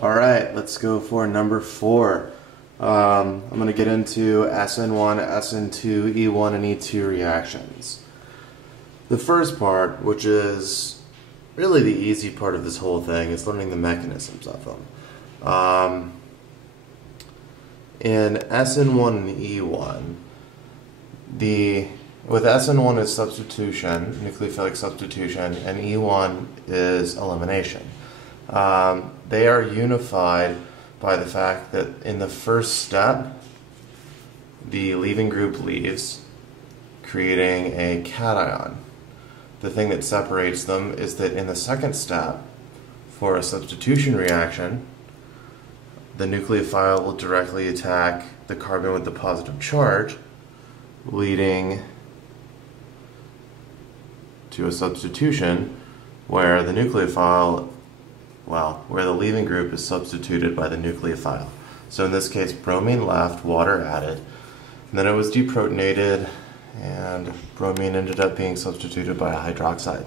Alright, let's go for number 4. I'm going to get into Sn1, Sn2, E1, and E2 reactions. The first part, which is really the easy part of this whole thing, is learning the mechanisms of them. In Sn1 and E1, with Sn1 is substitution, nucleophilic substitution, and E1 is elimination. They are unified by the fact that in the first step, the leaving group leaves, creating a cation. The thing that separates them is that in the second step, for a substitution reaction, the nucleophile will directly attack the carbon with the positive charge, leading to a substitution where the nucleophile, where the leaving group is substituted by the nucleophile. So in this case, bromine left, water added, and then it was deprotonated, and bromine ended up being substituted by a hydroxide.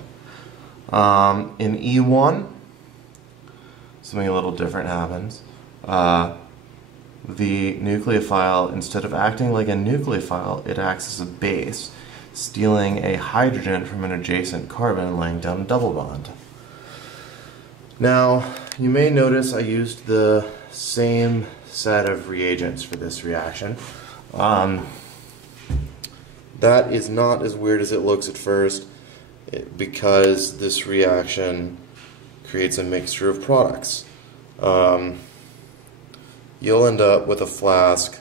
In E1, something a little different happens. The nucleophile, instead of acting like a nucleophile, it acts as a base, stealing a hydrogen from an adjacent carbon and laying down a double bond. Now, you may notice I used the same set of reagents for this reaction. That is not as weird as it looks at first, because this reaction creates a mixture of products. You'll end up with a flask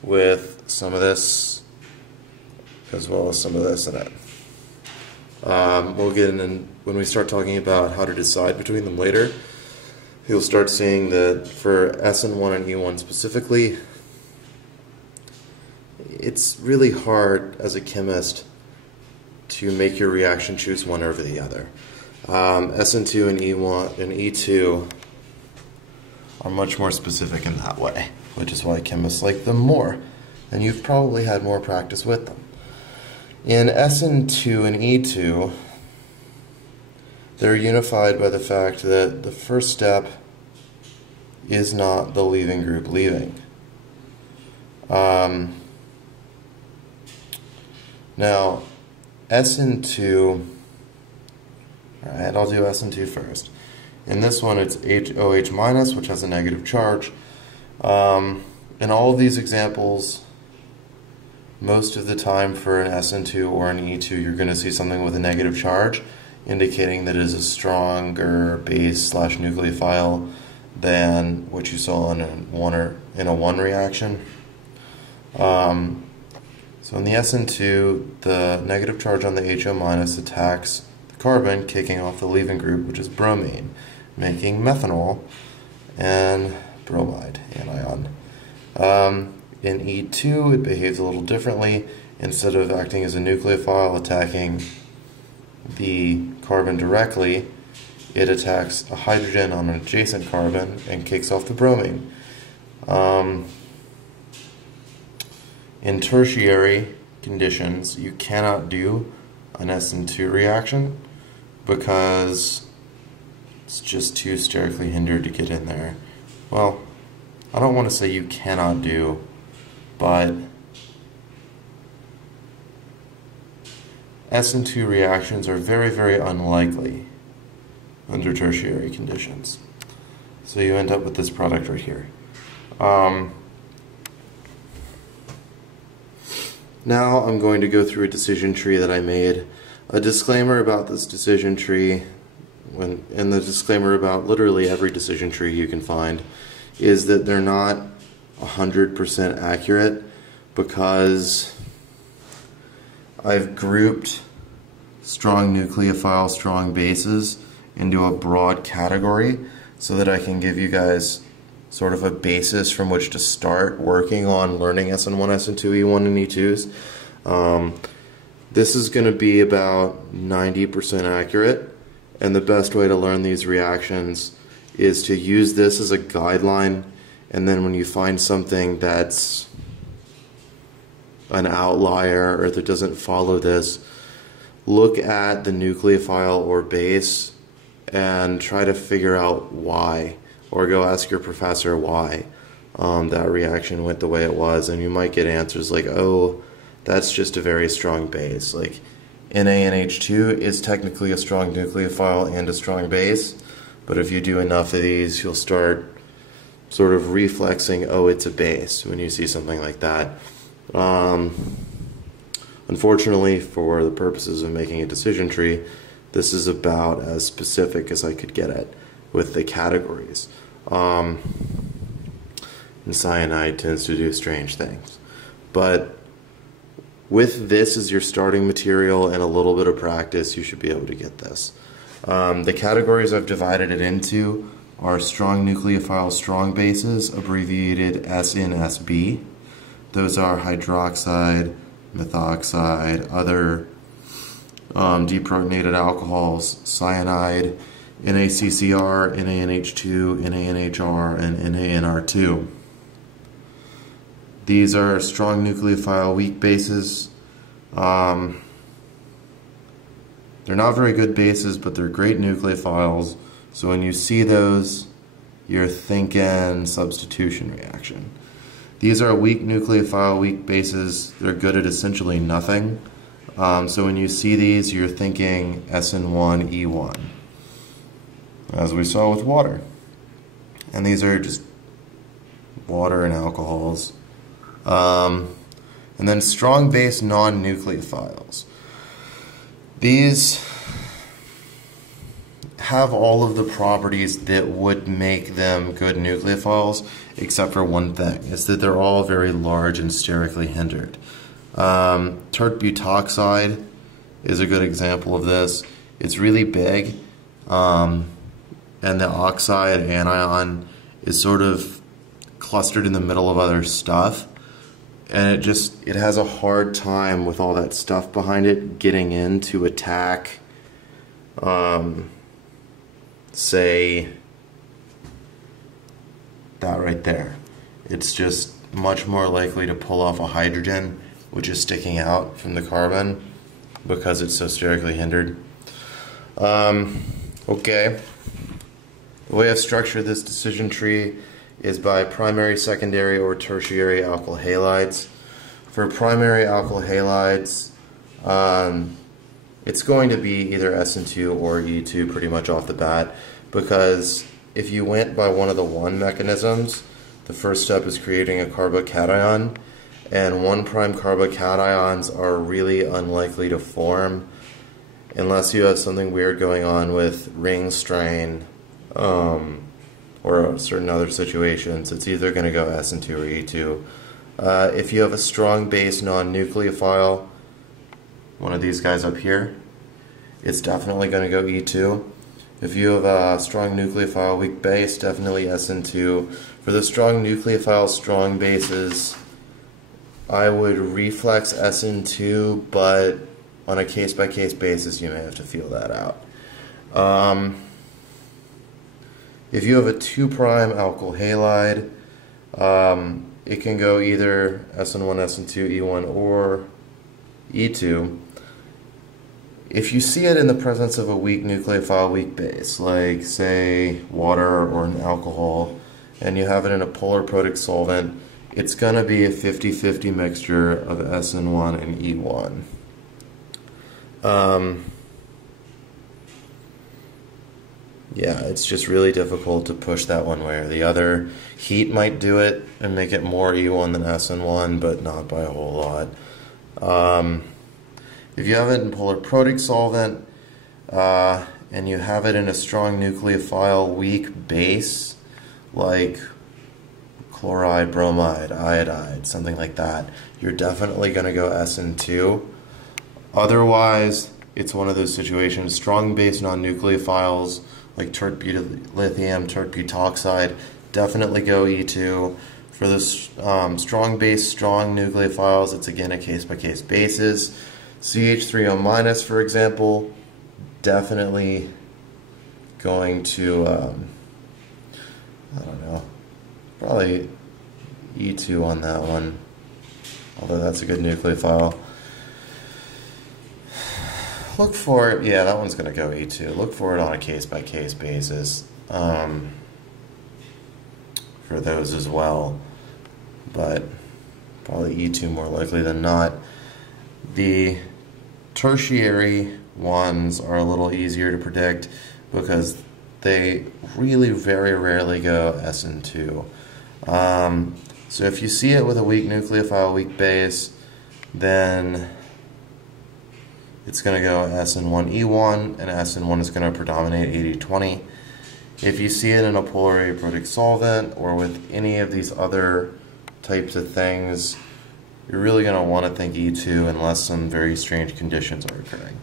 with some of this as well as some of this in it. We'll get in when we start talking about how to decide between them later. You'll start seeing that for Sn1 and E1 specifically, it's really hard as a chemist to make your reaction choose one over the other. Sn2 and E1 and E2 are much more specific in that way, which is why chemists like them more, and you've probably had more practice with them. In Sn2 and E2, they're unified by the fact that the first step is not the leaving group leaving. Now, Sn2, alright, I'll do Sn2 first. In this one, it's HOH minus, which has a negative charge. In all of these examples, most of the time for an Sn2 or an E2, you're going to see something with a negative charge, indicating that it is a stronger base / nucleophile than what you saw in a 1 reaction. So in the Sn2, the negative charge on the HO minus attacks the carbon, kicking off the leaving group, which is bromine, making methanol and bromide anion. In E2, it behaves a little differently. Instead of acting as a nucleophile attacking the carbon directly, it attacks a hydrogen on an adjacent carbon and kicks off the bromine. In tertiary conditions, you cannot do an Sn2 reaction because it's just too sterically hindered to get in there. Well, I don't want to say you cannot do, but Sn2 reactions are very, very unlikely under tertiary conditions. So you end up with this product right here. Now I'm going to go through a decision tree that I made. A disclaimer about this decision tree, and the disclaimer about literally every decision tree you can find, is that they're not 100% accurate, because I've grouped strong nucleophile, strong bases into a broad category so that I can give you guys sort of a basis from which to start working on learning Sn1, Sn2, E1, and E2s. This is going to be about 90% accurate, and the best way to learn these reactions is to use this as a guideline, and then when you find something that's an outlier or that doesn't follow this, look at the nucleophile or base and try to figure out why. or go ask your professor why that reaction went the way it was, and you might get answers like, oh, that's just a very strong base. Like NaNH2 is technically a strong nucleophile and a strong base, but if you do enough of these, you'll start sort of reflexing, oh, it's a base, when you see something like that. Unfortunately, for the purposes of making a decision tree, this is about as specific as I could get it with the categories. And cyanide tends to do strange things. But with this as your starting material and a little bit of practice, you should be able to get this. The categories I've divided it into are strong nucleophile strong bases, abbreviated SNSB. Those are hydroxide, methoxide, other deprotonated alcohols, cyanide, NaCCr, NaNH2, NaNHR, and NaNR2. These are strong nucleophile weak bases. They're not very good bases, but they're great nucleophiles. So when you see those, you're thinking substitution reaction. These are weak nucleophile weak bases. They're good at essentially nothing. So when you see these, you're thinking Sn1 E1, as we saw with water. And these are just water and alcohols. And then strong base non-nucleophiles. These have all of the properties that would make them good nucleophiles, except for one thing, is that they're all very large and sterically hindered. Tert butoxide is a good example of this. It's really big, and the oxide anion is sort of clustered in the middle of other stuff, and it has a hard time with all that stuff behind it getting in to attack, say, that right there. It's just much more likely to pull off a hydrogen, which is sticking out from the carbon because it's so sterically hindered. Okay. The way I've structured this decision tree is by primary, secondary, or tertiary alkyl halides. For primary alkyl halides, it's going to be either Sn2 or E2 pretty much off the bat, because if you went by one of the one mechanisms, the first step is creating a carbocation, and 1' carbocations are really unlikely to form unless you have something weird going on with ring strain or certain other situations. It's either going to go Sn2 or E2. If you have a strong base non-nucleophile, one of these guys up here, it's definitely going to go E2. If you have a strong nucleophile weak base, definitely Sn2. For the strong nucleophile strong bases, I would reflex Sn2, but on a case-by-case basis, you may have to feel that out. If you have a 2' alkyl halide, it can go either Sn1, Sn2, E1, or E2. If you see it in the presence of a weak nucleophile weak base, like say water or an alcohol, and you have it in a polar protic solvent, it's going to be a 50-50 mixture of Sn1 and E1. Yeah, it's just really difficult to push that one way or the other. Heat might do it and make it more E1 than Sn1, but not by a whole lot. If you have it in polar protic solvent, and you have it in a strong nucleophile weak base, like chloride, bromide, iodide, something like that, you're definitely going to go Sn2. Otherwise, it's one of those situations, strong base non-nucleophiles, like tert lithium, tert butoxide, definitely go E2. For the strong base, strong nucleophiles, it's again a case-by-case basis. CH3O-, for example, definitely going to, I don't know, probably E2 on that one, although that's a good nucleophile. Look for it, yeah, that one's going to go E2. Look for it on a case-by-case basis. for those as well, but probably E2 more likely than not. The tertiary ones are a little easier to predict because they really very rarely go Sn2. So if you see it with a weak nucleophile, weak base, then it's going to go Sn1 E1, and Sn1 is going to predominate 80-20. If you see it in a polar aprotic solvent or with any of these other types of things, you're really going to want to think E2 unless some very strange conditions are occurring.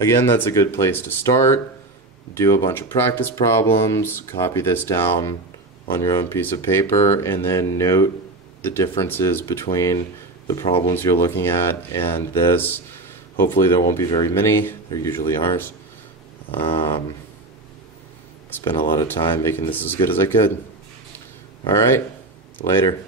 Again, that's a good place to start. Do a bunch of practice problems, copy this down on your own piece of paper, and then note the differences between the problems you're looking at and this. Hopefully there won't be very many. There usually aren't. Spent a lot of time making this as good as I could. Alright, later.